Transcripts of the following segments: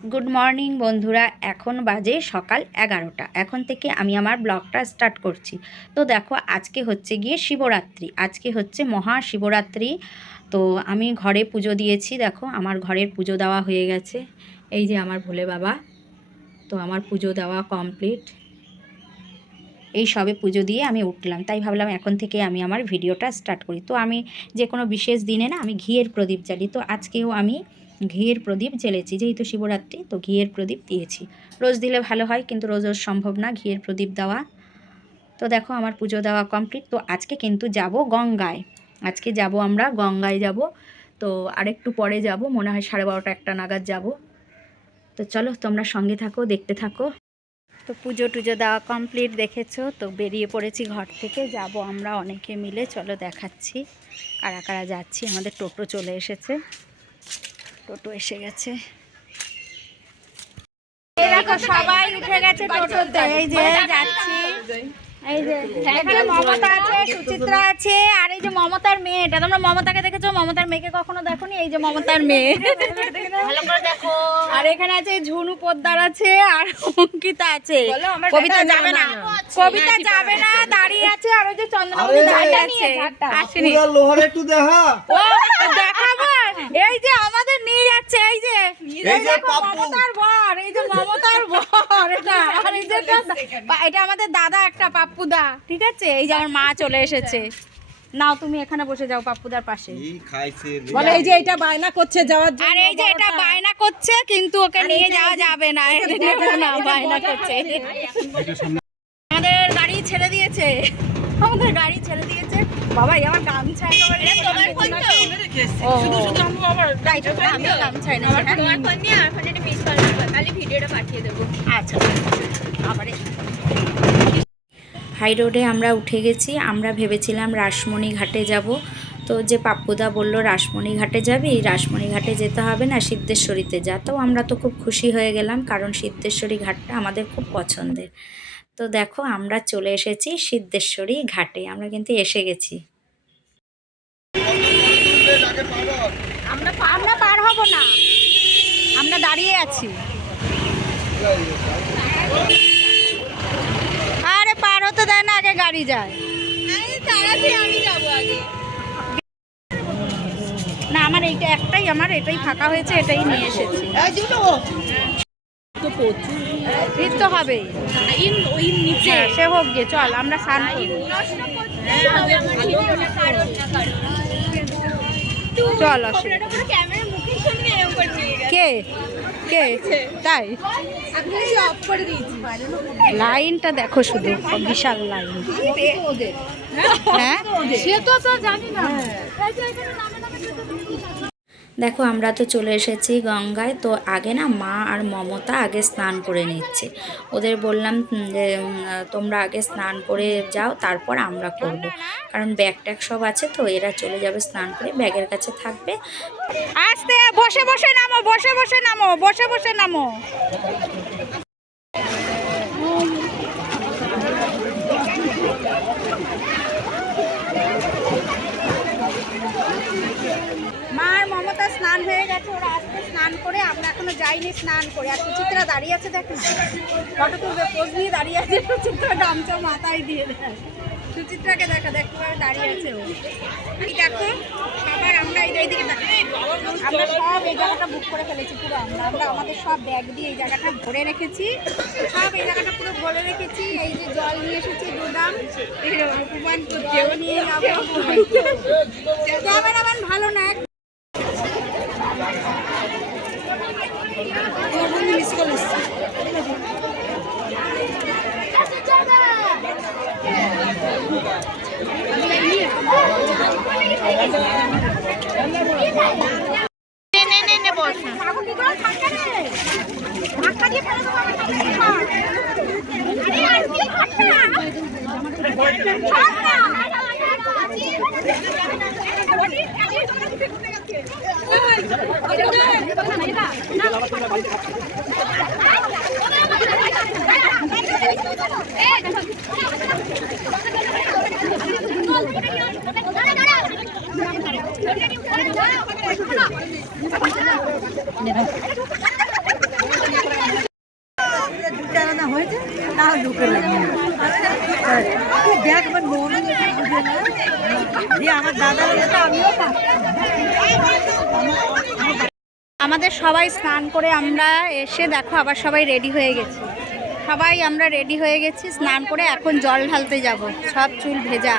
Good morning বন্ধুরা, এখন বাজে সকাল এগারোটা। এখন থেকে আমি আমার ব্লগটা স্টার্ট করছি। তো দেখো, আজকে হচ্ছে গিয়ে শিবরাত্রি। আজকে হচ্ছে মহা শিবরাত্রি তো আমি ঘরে পুজো দিয়েছি, দেখো, আমার ঘরের পুজো দেওয়া হয়ে গেছে। এই যে আমার ভোলে বাবা। তো আমার পুজো দেওয়া কমপ্লিট। এই সবে পুজো দিয়ে আমি উঠলাম। তাই ভাবলাম এখন থেকে আমি আমার ভিডিওটা স্টার্ট করি। তো আমি যে কোনো বিশেষ দিনে না, আমি ঘিয়ের প্রদীপ জ্বালি। তো আজকেও আমি ঘিয়ের প্রদীপ জ্বেলেছি, যেহেতু শিবরাত্রি, তো ঘিয়ের প্রদীপ দিয়েছি। রোজ দিলে ভালো হয়, কিন্তু রোজ রোজ সম্ভব না ঘিয়ের প্রদীপ দেওয়া। তো দেখো, আমার পুজো দেওয়া কমপ্লিট তো আজকে কিন্তু যাব গঙ্গায়। আজকে যাব আমরা, গঙ্গায় যাব। তো আরেকটু পরে যাব, মনে হয় সাড়ে বারোটা একটা নাগাদ যাব। তো চলো, তোমরা সঙ্গে থাকো, দেখতে থাকো। তো পুজো টুজো দেওয়া কমপ্লিট দেখেছ? তো বেরিয়ে পড়েছি ঘর থেকে। যাব আমরা অনেকে মিলে। চলো দেখাচ্ছি। কারা কারা যাচ্ছি? আমাদের টোটো চলে এসেছে। টোটো এসে গেছে। সবাই উঠে গেছে টোটোতে। এই যে যাচ্ছি। এই যে এখানে মমতা আছে সুচিত্রা আছে আর এই যে মমতার মেয়ে। এটা তোমরা মমতাকে দেখেছ? মমতার মেয়েকে কখনো দেখোনি? এই যে মমতার মেয়ে। ভালো করে দেখো। আর এখানে আছে ঝুনু পোদ্দার আছে আর অঙ্কিতা আছে। কবিতা যাবে না। কবিতা যাবে না দাঁড়িয়ে আছে আর ওই যে চন্দ্রমণি দাঁড়িয়ে আছে আসেনি লোহার একটু দেখা। ও এই যে আমাদের নিয়ে যাচ্ছে এই যে এই যে দেখো মমতার বর এই যে মমতার বর এটা আর এই যে এটা আমাদের দাদা একটা পাপ্পুদা ঠিক আছে? এই যে আমার মা চলে এসেছে। নাও তুমি এখানে বসে যাও পাপ্পুদার পাশে। বলে এই যে এটা বায়না করছে যাওয়ার জন্য আর এই যে এটা বায়না করছে কিন্তু ওকে নিয়ে যাওয়া যাবে না। না বায়না করছে। আমাদের গাড়ি ছেড়ে দিয়েছে। আমাদের গাড়ি ছেড়ে দিয়েছে। বাবা আমার গামছা একেবারে তোমার ফোন তো। শুধু শুধু আমি তো আমিও গামছা এনেছি হ্যাঁ? তোমার ফোন দিয়ে আমার ফোনে মিস কল তাহলে ভিডিওটা পাঠিয়ে দেবো। আচ্ছা। আবার হাই রোডে আমরা উঠে গেছি। আমরা ভেবেছিলাম রাসমণি ঘাটে যাব। তো যে পাপ্পুদা বলল রাসমণি ঘাটে যাবি? রাসমণি ঘাটে যেতে হবে না সিদ্ধেশ্বরীতে যা। তো আমরা তো খুব খুশি হয়ে গেলাম কারণ সিদ্ধেশ্বরী ঘাটটা আমাদের খুব পছন্দের। তো দেখো আমরা চলে এসেছি সিদ্ধেশ্বরী ঘাটে আমরা কিন্তু এসে গেছি। আমরা আমরা পার হব না। আমরা দাঁড়িয়ে আছি। আরে পার হতে দেয় না আগে গাড়ি যায়। তাড়াতাড়ি আমি যাব আগে না আমার এইটা একটাই আমার এটাই ফাঁকা হয়েছে এটাই নিয়ে এসেছি। তো প্রচুর ভিড় তো হবেই নিচে হ্যাঁ, সে হোক গে চল আমরা স্নান চল কে কে তাই আপনি অফ করে দিয়েছি লাইনটা দেখো শুধু বিশাল লাইন হ্যাঁ সে তো তো জানি না দেখো, আমরা তো চলে এসেছি গঙ্গায়। তো আগে না মা আর মমতা আগে স্নান করে নিচ্ছে। ওদের বললাম যে তোমরা আগে স্নান করে যাও, তারপর আমরা করব। কারণ ব্যাগ ট্যাগ সব আছে তো, এরা চলে যাবে স্নান করে, ব্যাগের কাছে থাকবে। আস্তে, বসে বসে নামো, বসে বসে নামো, বসে বসে নামো মার মমতা স্নান হয়ে গেছে, ওরা আজকে স্নান করে, আমরা এখনও যাইনি স্নান করে। আর সুচিত্রা দাঁড়িয়ে আছে, দেখো ফটো তুলবে পোজ নিয়ে দাঁড়িয়ে আছে, সুচিত্রা গামছা মাথায় দিয়ে দেয় সুচিত্রাকে দেখা, দেখো দাঁড়িয়ে আছে ও। দেখো সবার আমরা এই দেখো। আমরা সব এই জায়গাটা বুক করে ফেলেছি, পুরো আমরা। আমরা আমাদের সব ব্যাগ দিয়ে এই জায়গাটা ভরে রেখেছি। সব এই জায়গাটা পুরো ভরে রেখেছি। এই যে জল নিয়ে এসেছি, দুদাম। অপমান করছে ও নিয়ে যাব। ভালো না Hey, আমাদের সবাই স্নান করে আমরা এসে দেখো আবার সবাই রেডি হয়ে গেছি। সবাই আমরা রেডি হয়ে গেছি, স্নান করে এখন জল ঢালতে যাব। সব চুল ভেজা।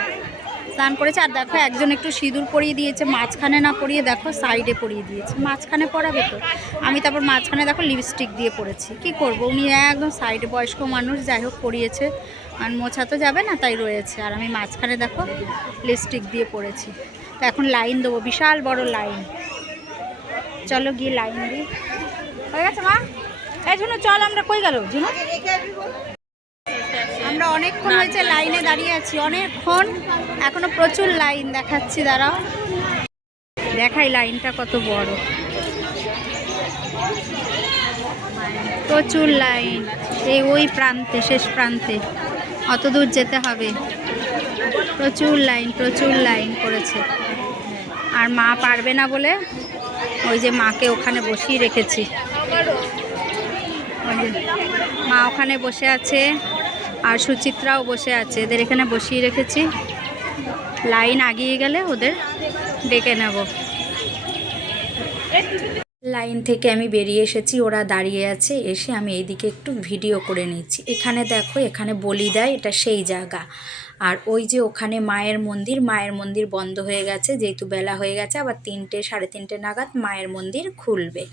স্নান করেছে, আর দেখো একজন একটু সিঁদুর পরিয়ে দিয়েছে, মাঝখানে না পরিয়ে, দেখো সাইডে পরিয়ে দিয়েছে, মাঝখানে পরাবে তো। আমি তারপর মাঝখানে দেখো লিপস্টিক দিয়ে পরেছি, কি করব? উনি একদম সাইডে বয়স্ক মানুষ, যাই হোক পরিয়েছে, আর মোছা তো যাবে না, তাই রয়েছে। আর আমি মাঝখানে দেখো লিপস্টিক দিয়ে পরেছি। তো এখন লাইন দেবো, বিশাল বড় লাইন। চলো গিয়ে লাইন দিই। হয়ে গেছে মা? এই জন্য চল, আমরা কই গেল? জুনু আমরা অনেকক্ষণ হয়েছে লাইনে দাঁড়িয়ে আছি। অনেকক্ষণ এখনও প্রচুর লাইন দেখাচ্ছি দাঁড়াও। দেখাই লাইনটা কত বড়। প্রচুর লাইন। এই ওই প্রান্তে শেষ প্রান্তে। অত দূর যেতে হবে। প্রচুর লাইন প্রচুর লাইন করেছে। আর মা পারবে না বলে ওই যে মাকে ওখানে বসিয়ে রেখেছি। মা ওখানে বসে আছে। আর সুচিত্রাও বসে আছে, এদের এখানে বসিয়ে রেখেছি। লাইন আগিয়ে গেলে ওদের ডেকে নেব। লাইন থেকে আমি বেরিয়ে এসেছি, ওরা দাঁড়িয়ে আছে, এসে আমি এইদিকে একটু ভিডিও করে নিচ্ছি। এখানে দেখো, এখানে বলি দেয়, এটা সেই জায়গা। আর ওই যে ওখানে মায়ের মন্দির মায়ের মন্দির বন্ধ হয়ে গেছে, যেহেতু বেলা হয়ে গেছে, আবার তিনটে, সাড়ে তিনটে নাগাদ মায়ের মন্দির খুলবে।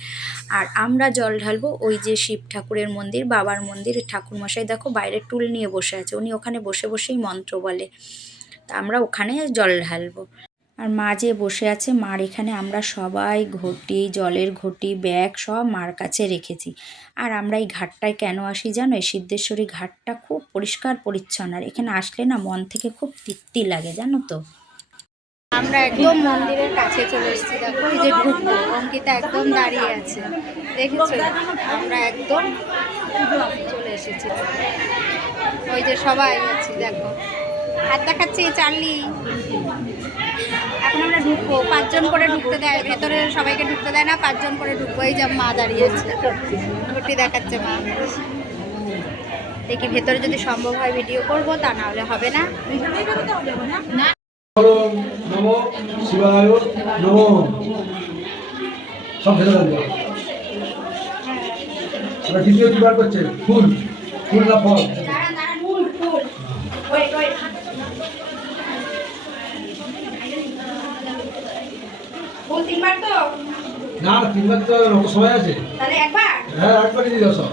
আর আমরা জল ঢালবো ওই যে শিব ঠাকুরের মন্দির, বাবার মন্দির, ঠাকুরমশাই দেখো বাইরে টুল নিয়ে বসে আছে, উনি ওখানে বসে বসেই মন্ত্র বলে। তা আমরা ওখানে জল ঢালবো। আর মা যে বসে আছে, মার এখানে আমরা সবাই ঘটি, জলের ঘটি, ব্যাগ সব মার কাছে রেখেছি। আর আমরা এই ঘাটটায় কেন আসি জানো? এই সিদ্ধেশ্বরী ঘাটটা খুব পরিষ্কার, পরিচ্ছন্ন। আর এখানে আসলে না মন থেকে খুব তৃপ্তি লাগে, জানো তো? আমরা একদম মন্দিরের কাছে চলে এসেছি। দেখো, এই যে ঢুকবো, অঙ্কিতা একদম দাঁড়িয়ে আছে। দেখেছ? আমরা একদম চলে এসেছি। ওই যে সবাই আছি, দেখো। হাত দেখাচ্ছি চার্লি এখন আমরা ঢুকবো। পাঁচজন করে ঢুকতে দেয় ভেতরে সবাইকে ঢুকতে দেয় না পাঁচজন করে ঢুকবো। এই যে মা দাঁড়িয়ে আছে। ঘুরটি দেখাচ্ছে মা। দেখি ভেতরে যদি সম্ভব হয় ভিডিও করব তা না হলে হবে না। ফেলে ফুল না ফল? দাঁড়ান দাঁড়ান ফুল ফুল। ফুল তিনবার তো না তিনবার তো অত সময় আছে তাহলে একবার হ্যাঁ একবারই দিয়ে আচ্ছা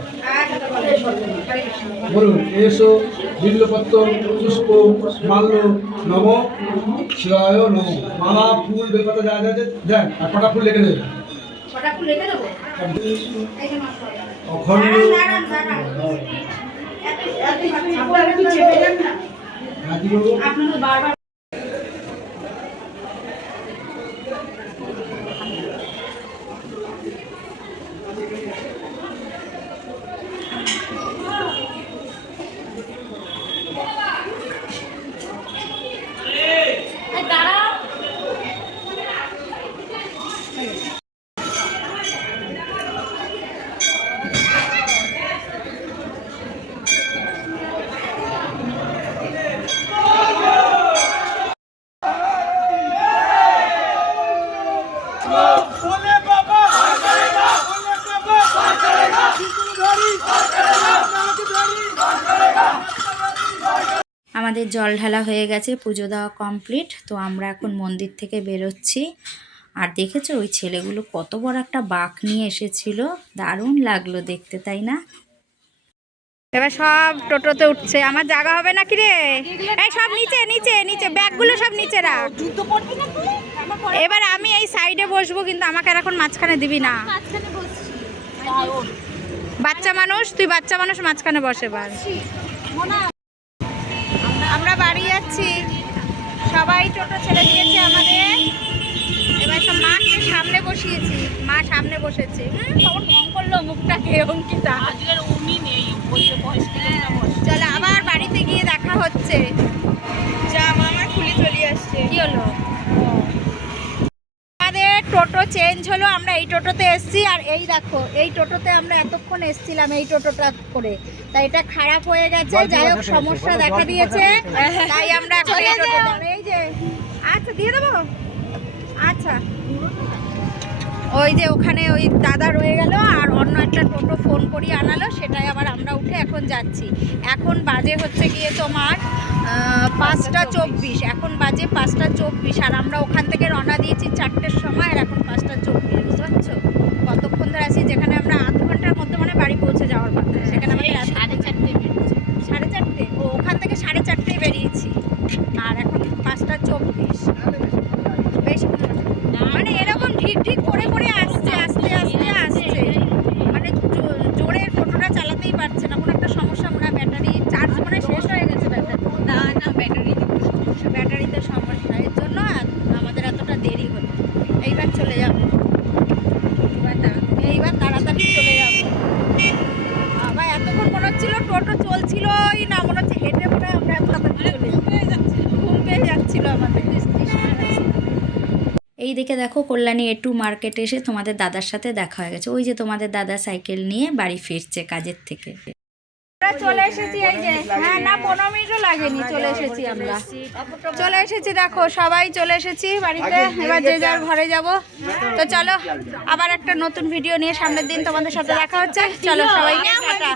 কৃষ্ণ। বলুন এসো বিল্লপত্র পুষ্প মাল্য নম শিবায় নম মালা ফুল বেলপাতা যা যা আছে দেন আর কটা ফুল লেগে দেবে রেখে দেবো এই অখণ্ড দাঁড়ান। এত- এত- আপনারা একটু চেপে যান না। রাজি বাবু আপনাদের বারবার আমাদের জল ঢালা হয়ে গেছে, পুজো দেওয়া কমপ্লিট তো আমরা এখন মন্দির থেকে বেরোচ্ছি। আর দেখেছ, ওই ছেলেগুলো কত বড় একটা বাঘ নিয়ে এসেছিল। দারুণ লাগল দেখতে, তাই না? এবার সব টোটোতে উঠছে। আমার জায়গা হবে না কি রে? এই সব নিচে নিচে নিচে, ব্যাগগুলো সব নিচে এবার আমি এই সাইডে বসবো, কিন্তু আমাকে আর এখন মাঝখানে দিবি না। বাচ্চা মানুষ, তুই বাচ্চা মানুষ মাঝখানে বসে বার মোনা আমরা বাড়ি যাচ্ছি সবাই টোটো ছেড়ে দিয়েছে আমাদের। এবার সব মাকে সামনে বসিয়েছি। মা সামনে বসেছে। করল মুখটাকে অঙ্কিতা। আজকের উনি নেই বলছে। আবার বাড়িতে গিয়ে দেখা হচ্ছে। জামা আমার খুলে চলে আসছে। কি হলো? টোটো চেঞ্জ হলো আমরা এই টোটোতে এসছি। আর এই দেখো এই টোটোতে আমরা এতক্ষণ এসছিলাম এই টোটোটা করে। তাই এটা খারাপ হয়ে গেছে। যাই হোক সমস্যা দেখা দিয়েছে। তাই আমরা এখন এই যে আচ্ছা দিয়ে দেবো? আচ্ছা। ওই যে ওখানে ওই দাদা রয়ে গেল আর অন্য একটা টোটো ফোন করি আনালো, সেটাই আবার আমরা উঠে এখন যাচ্ছি। এখন বাজে হচ্ছে গিয়ে তোমার পাঁচটা চব্বিশ। এখন বাজে পাঁচটা চব্বিশ আর আমরা ওখান থেকে রওনা দিয়েছি চারটের সময় আর এখন পাঁচটা চব্বিশ, বুঝতে পারছ কতক্ষণ ধরে আছি যেখানে আমরা আধ ঘণ্টার মধ্যে মানে বাড়ি পৌঁছে যাওয়ার কথা সেখানে আমাদের এত- সাড়ে চারটে সাড়ে চারটে ও ওখান থেকে সাড়ে চারটেই বেরিয়েছি আর এখন পাঁচটা চব্বিশ বেশি মানে এরকম ঠিক ঠিক করে করে আসছে আস্তে আস্তে আসছে মানে জো- জোরে টোটোটা চালাতেই পারছে না কোনো একটা সমস্যা মনে হয় ব্যাটারি চার্জ মানে শেষ হয়ে গেছে ব্যাটারি না না ব্যাটারি ব্যাটারিতে সমস্যা এর জন্য এত- আমাদের এতটা দেরি হলো এইবার চলে যাব এইবার তাড়াতাড়ি এইবার তাড়াতাড়ি চলে যাব আবার এতক্ষণ মনে হচ্ছিল টোটো চলছিলই না মনে হচ্ছে হেঁটে মনে হয় আমরা এত তাড়াতাড়ি চলে যাচ্ছি ঘুম পেয়ে যাচ্ছিল আমাদের এই দেখো কল্যাণী এটু মার্কেটে এসে তোমাদের দাদার সাথে দেখা হয়ে গেছে। ওই যে তোমাদের দাদা সাইকেল নিয়ে বাড়ি ফিরছে কাজের থেকে। চলে এসেছি এই যে হ্যাঁ না পনেরো মিনিটও লাগেনি চলে এসেছি আমরা। চলে এসেছি দেখো সবাই চলে এসেছি বাড়িতে। এবার যে যার ঘরে যাব। তো চলো আবার একটা নতুন ভিডিও নিয়ে সামনের দিন তোমাদের সাথে দেখা হচ্ছে। চলো সবাই টাটা।